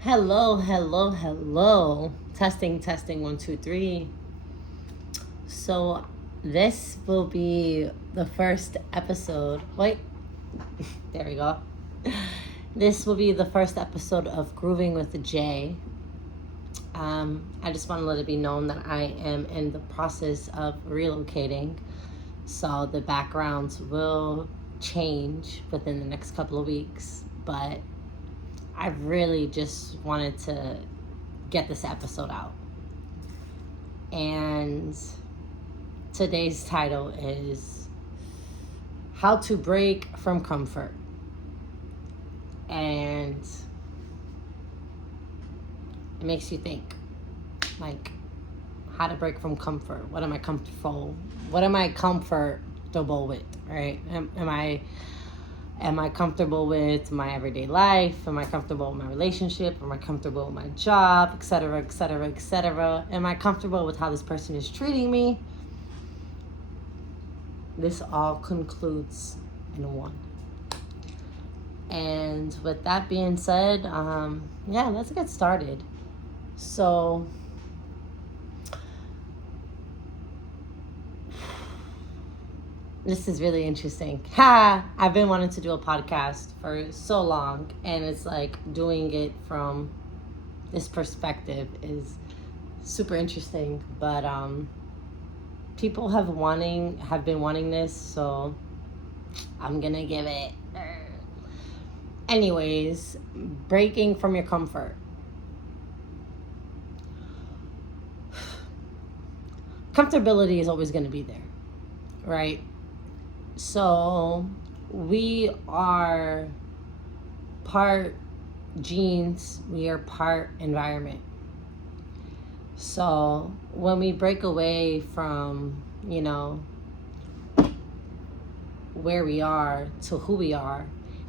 Hello, hello, hello. Testing, testing, 1, 2, 3. So, this will be the first episode. Wait, there we go. This will be the first episode of Grooving with Jay. I just want to let it be known that I am in the process of relocating. So, the backgrounds will change within the next couple of weeks. But I really just wanted to get this episode out. And today's title is How to Break from Comfort. And it makes you think, like, how to break from comfort. What am I comfortable with, right? Am I comfortable with my everyday life? Am I comfortable with my relationship? Am I comfortable with my job, etc., etc., etc.? Am I comfortable with how this person is treating me? This all concludes in one. And with that being said, let's get started. So, this is really interesting. I've been wanting to do a podcast for so long, and it's like doing it from this perspective is super interesting. But people have been wanting this, so I'm gonna give it. Anyways, breaking from your comfort. Comfortability is always gonna be there, right? So we are part genes, we are part environment. So when we break away from, where we are to who we are,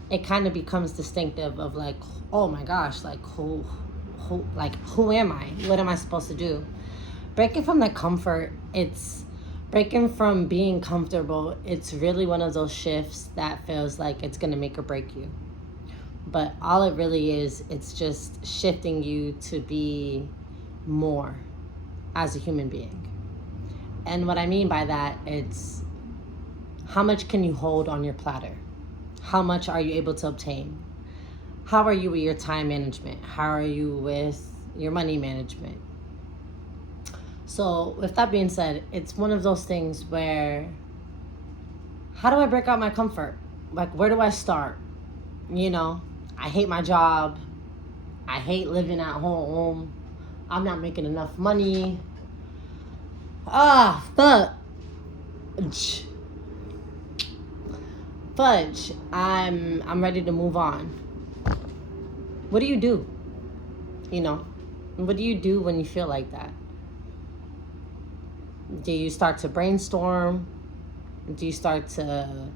it kind of becomes distinctive of like, oh my gosh, like who am I? What am I supposed to do? Breaking from the comfort, it's breaking from being comfortable. It's really one of those shifts that feels like it's going to make or break you. But all it really is, it's just shifting you to be more as a human being. And what I mean by that, it's how much can you hold on your platter? How much are you able to obtain? How are you with your time management? How are you with your money management? So with that being said, it's one of those things where, how do I break out my comfort? Like, where do I start? I hate my job. I hate living at home. I'm not making enough money. Fudge. I'm ready to move on. What do you do? What do you do when you feel like that? Do you start to brainstorm? Do you start to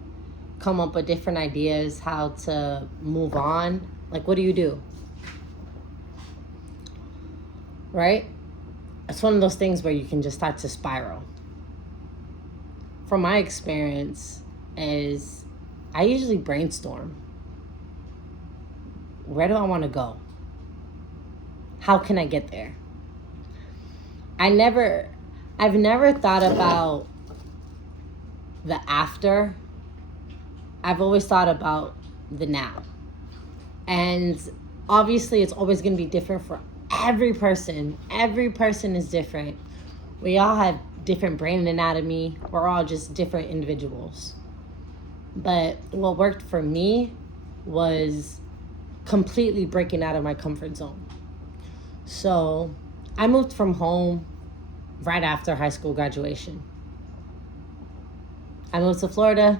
come up with different ideas how to move on? Like, what do you do? Right? It's one of those things where you can just start to spiral. From my experience is I usually brainstorm. Where do I want to go? How can I get there? I've never thought about the after. I've always thought about the now. And obviously it's always going to be different for every person. Every person is different. We all have different brain anatomy. We're all just different individuals. But what worked for me was completely breaking out of my comfort zone. So I moved from home right after high school graduation. I moved to Florida,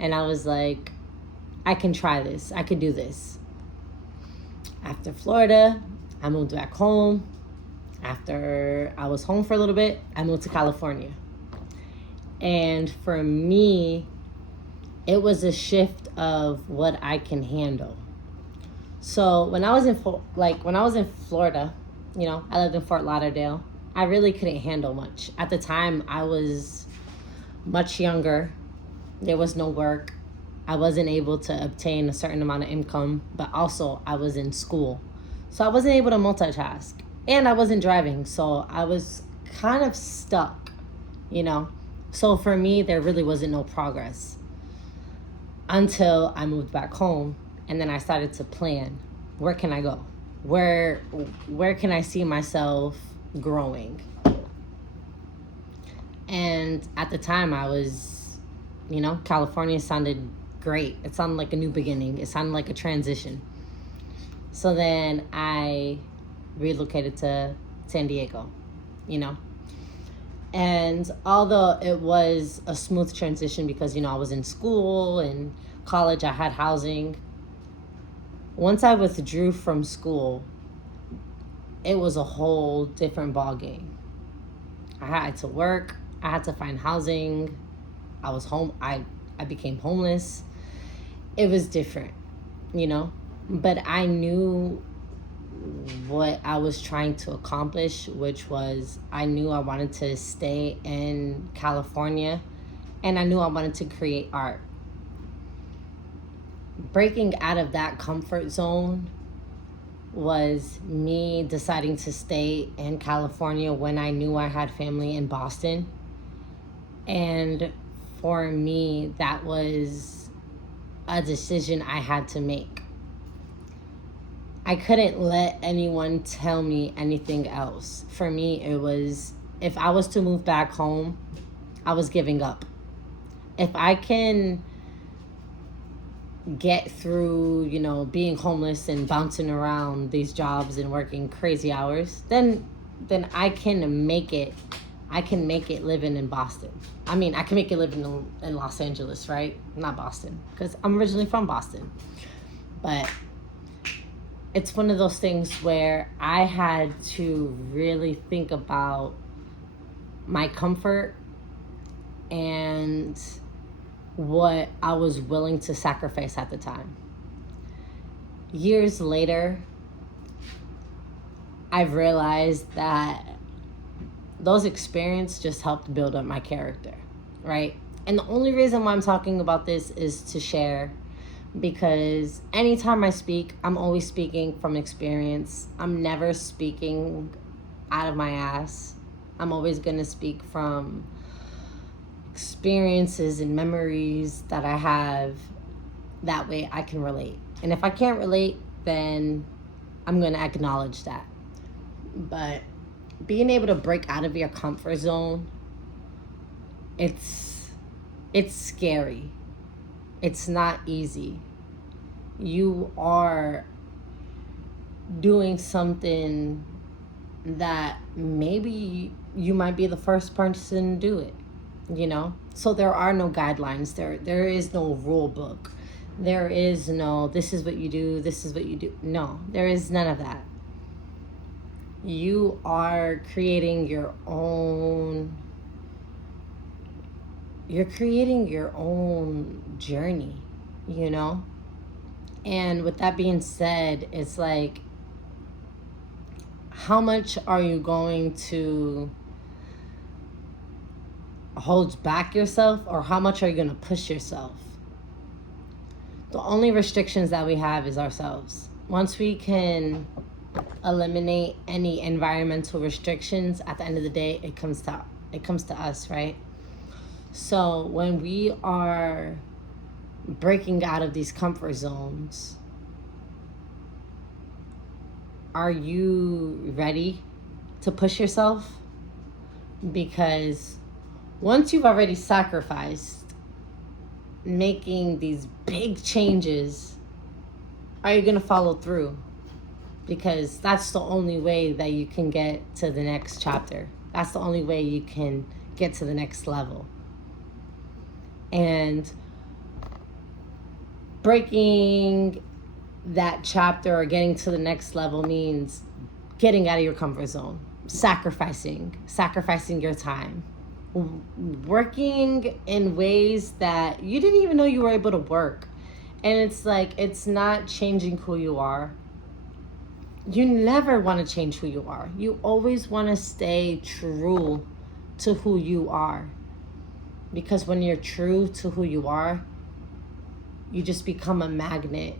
and I was like, I can try this. I could do this. After Florida, I moved back home. After I was home for a little bit, I moved to California. And for me, it was a shift of what I can handle. So when I was in Florida, I lived in Fort Lauderdale. I really couldn't handle much. At the time, I was much younger. There was no work. I wasn't able to obtain a certain amount of income, but also I was in school. So I wasn't able to multitask. And I wasn't driving, so I was kind of stuck, you know? So for me, there really wasn't no progress until I moved back home, and then I started to plan, where can I go? Where can I see myself growing? And at the time I was, California sounded great. It sounded like a new beginning. It sounded like a transition. So then I relocated to San Diego, And although it was a smooth transition because, I was in school and college, I had housing. Once I withdrew from school, it was a whole different ballgame. I had to work. I had to find housing. I was home. I became homeless. It was different, But I knew what I was trying to accomplish, which was I knew I wanted to stay in California, and I knew I wanted to create art. Breaking out of that comfort zone was me deciding to stay in California when I knew I had family in Boston. And for me, that was a decision I had to make. I couldn't let anyone tell me anything else. For me, it was, if I was to move back home, I was giving up. If I can get through, being homeless and bouncing around these jobs and working crazy hours, then I can make it. I can make it living in Boston. I mean, I can make it living in Los Angeles, right? Not Boston, because I'm originally from Boston. But it's one of those things where I had to really think about my comfort and what I was willing to sacrifice at the time. Years later, I've realized that those experiences just helped build up my character, right? And the only reason why I'm talking about this is to share, because anytime I speak, I'm always speaking from experience. I'm never speaking out of my ass. I'm always going to speak from experiences and memories that I have. That way I can relate. And if I can't relate, then I'm going to acknowledge that. But being able to break out of your comfort zone, it's scary. It's not easy. You are doing something that maybe you might be the first person to do it, So there are no guidelines. There is no rule book. There is no, this is what you do, this is what you do. No, there is none of that. You are creating your own, journey, And with that being said, it's like, how much are you going to hold back yourself, or how much are you going to push yourself? The only restrictions that we have is ourselves. Once we can eliminate any environmental restrictions, at the end of the day, it comes to us, right? So when we are breaking out of these comfort zones, are you ready to push yourself? Because once you've already sacrificed making these big changes, are you going to follow through? Because that's the only way that you can get to the next chapter. That's the only way you can get to the next level. And breaking that chapter or getting to the next level means getting out of your comfort zone, sacrificing your time, working in ways that you didn't even know you were able to work. And it's like, it's not changing who you are. You never want to change who you are. You always want to stay true to who you are. Because when you're true to who you are, you just become a magnet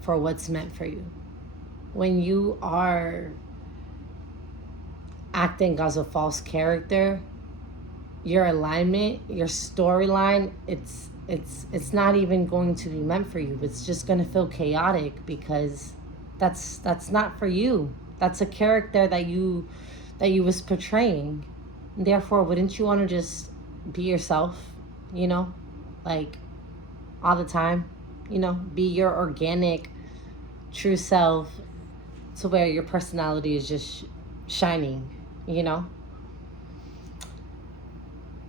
for what's meant for you. When you are acting as a false character, your alignment, your storyline, it's not even going to be meant for you. It's just going to feel chaotic because that's not for you. That's a character that you was portraying. Therefore, wouldn't you want to just be yourself, like all the time, be your organic true self to where your personality is just shining,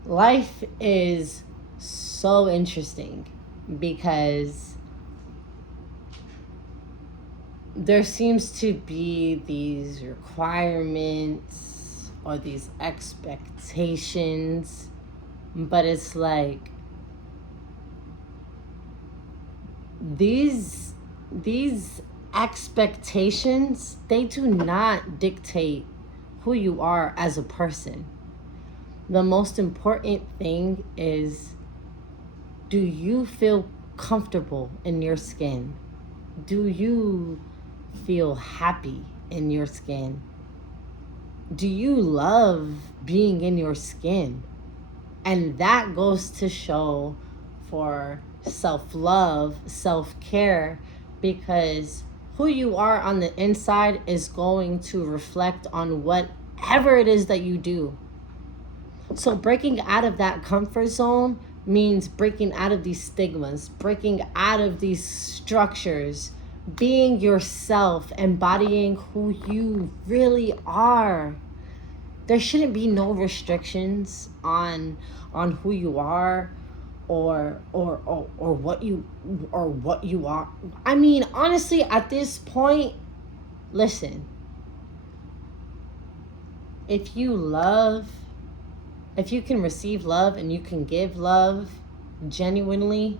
Life is so interesting because there seems to be these requirements or these expectations, but it's like these expectations, they do not dictate who you are as a person. The most important thing is, do you feel comfortable in your skin? Do you feel happy in your skin? Do you love being in your skin? And that goes to show for self-love, self-care, because who you are on the inside is going to reflect on whatever it is that you do. So breaking out of that comfort zone means breaking out of these stigmas, breaking out of these structures, being yourself, embodying who you really are. There shouldn't be no restrictions on who you are or what you are. I mean, honestly, at this point, listen. If you can receive love and you can give love genuinely,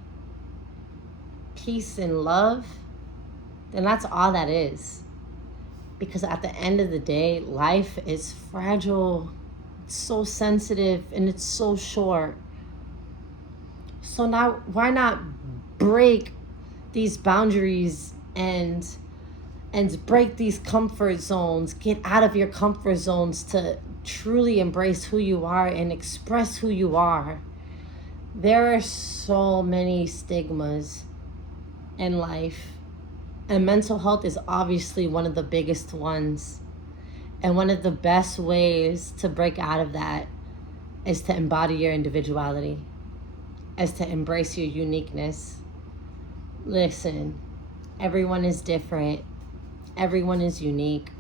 peace and love, then that's all that is. Because at the end of the day, life is fragile, it's so sensitive, and it's so short. So now, why not break these boundaries and break these comfort zones, get out of your comfort zones to truly embrace who you are and express who you are. There are so many stigmas in life, and mental health is obviously one of the biggest ones. And one of the best ways to break out of that is to embody your individuality, is to embrace your uniqueness. Listen, everyone is different, everyone is unique.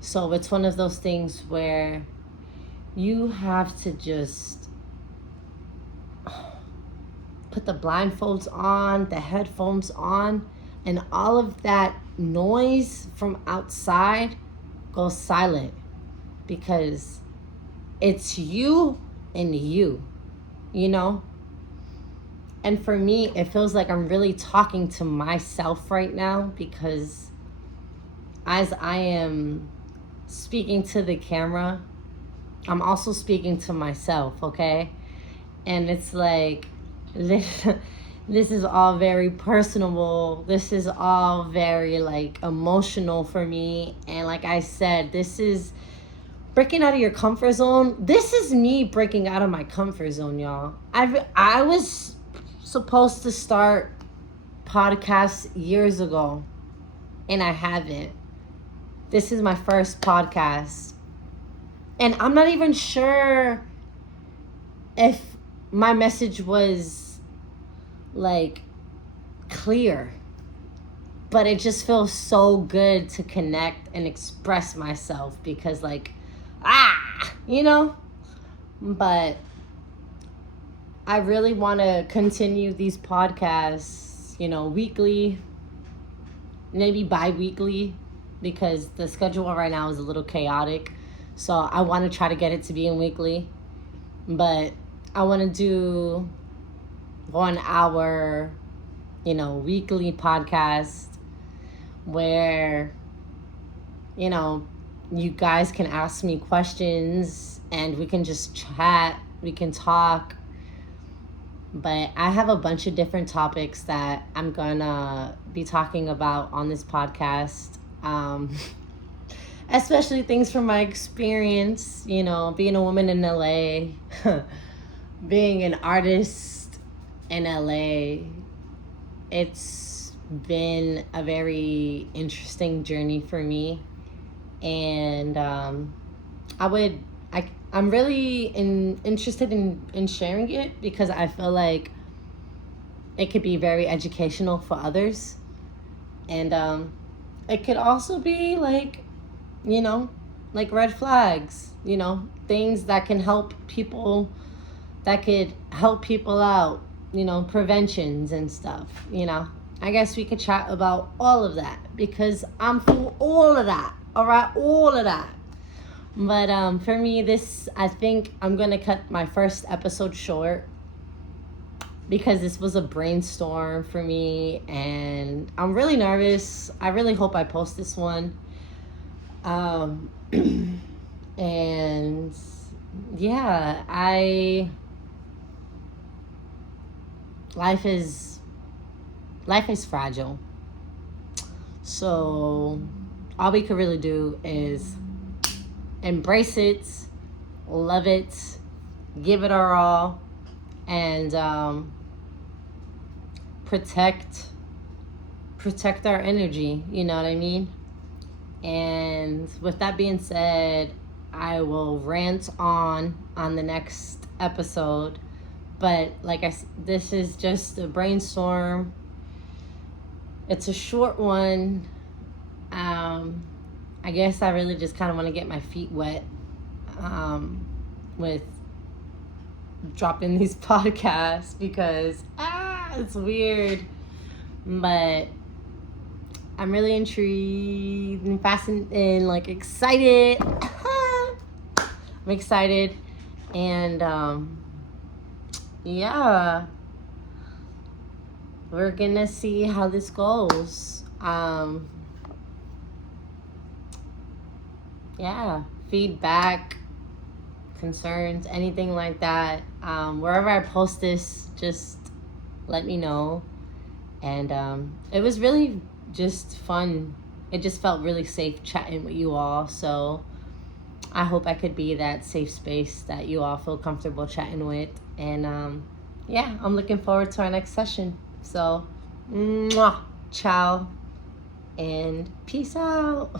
So it's one of those things where you have to just put the blindfolds on, the headphones on, and all of that noise from outside goes silent, because it's you and you. And for me, it feels like I'm really talking to myself right now, because as I am speaking to the camera, I'm also speaking to myself, okay? And it's like, this is all very personable. This is all very emotional for me. And like I said, this is breaking out of your comfort zone. This is me breaking out of my comfort zone, y'all. I was supposed to start podcasts years ago, and I haven't. This is my first podcast. And I'm not even sure if my message was clear, but it just feels so good to connect and express myself, because but I really want to continue these podcasts, weekly, maybe bi-weekly, because the schedule right now is a little chaotic. So I want to try to get it to being weekly, but I want to do 1 hour, weekly podcast where, you guys can ask me questions and we can just chat, we can talk, But I have a bunch of different topics that I'm gonna be talking about on this podcast. Especially things from my experience, being a woman in LA, being an artist in LA. It's been a very interesting journey for me. And I would I'm really interested in sharing it because I feel like it could be very educational for others, and it could also be like, like red flags, things that can help people, that could help people out, preventions and stuff. I guess we could chat about all of that because I'm for all of that. All right, all of that. But for me, I think I'm going to cut my first episode short because this was a brainstorm for me and I'm really nervous. I really hope I post this one. And yeah, life is fragile. So all we could really do is embrace it, love it, give it our all, and protect our energy. You know what I mean? And with that being said, I will rant on the next episode. But like I said, this is just a brainstorm. It's a short one. I guess I really just kind of want to get my feet wet with dropping these podcasts because it's weird. But I'm really intrigued and fascinated and like excited. I'm excited, and yeah, we're gonna see how this goes. Yeah, feedback, concerns, anything like that. Wherever I post this, just let me know. And it was really just fun. It just felt really safe chatting with you all. So I hope I could be that safe space that you all feel comfortable chatting with. And yeah, I'm looking forward to our next session. So, mwah, ciao, and peace out.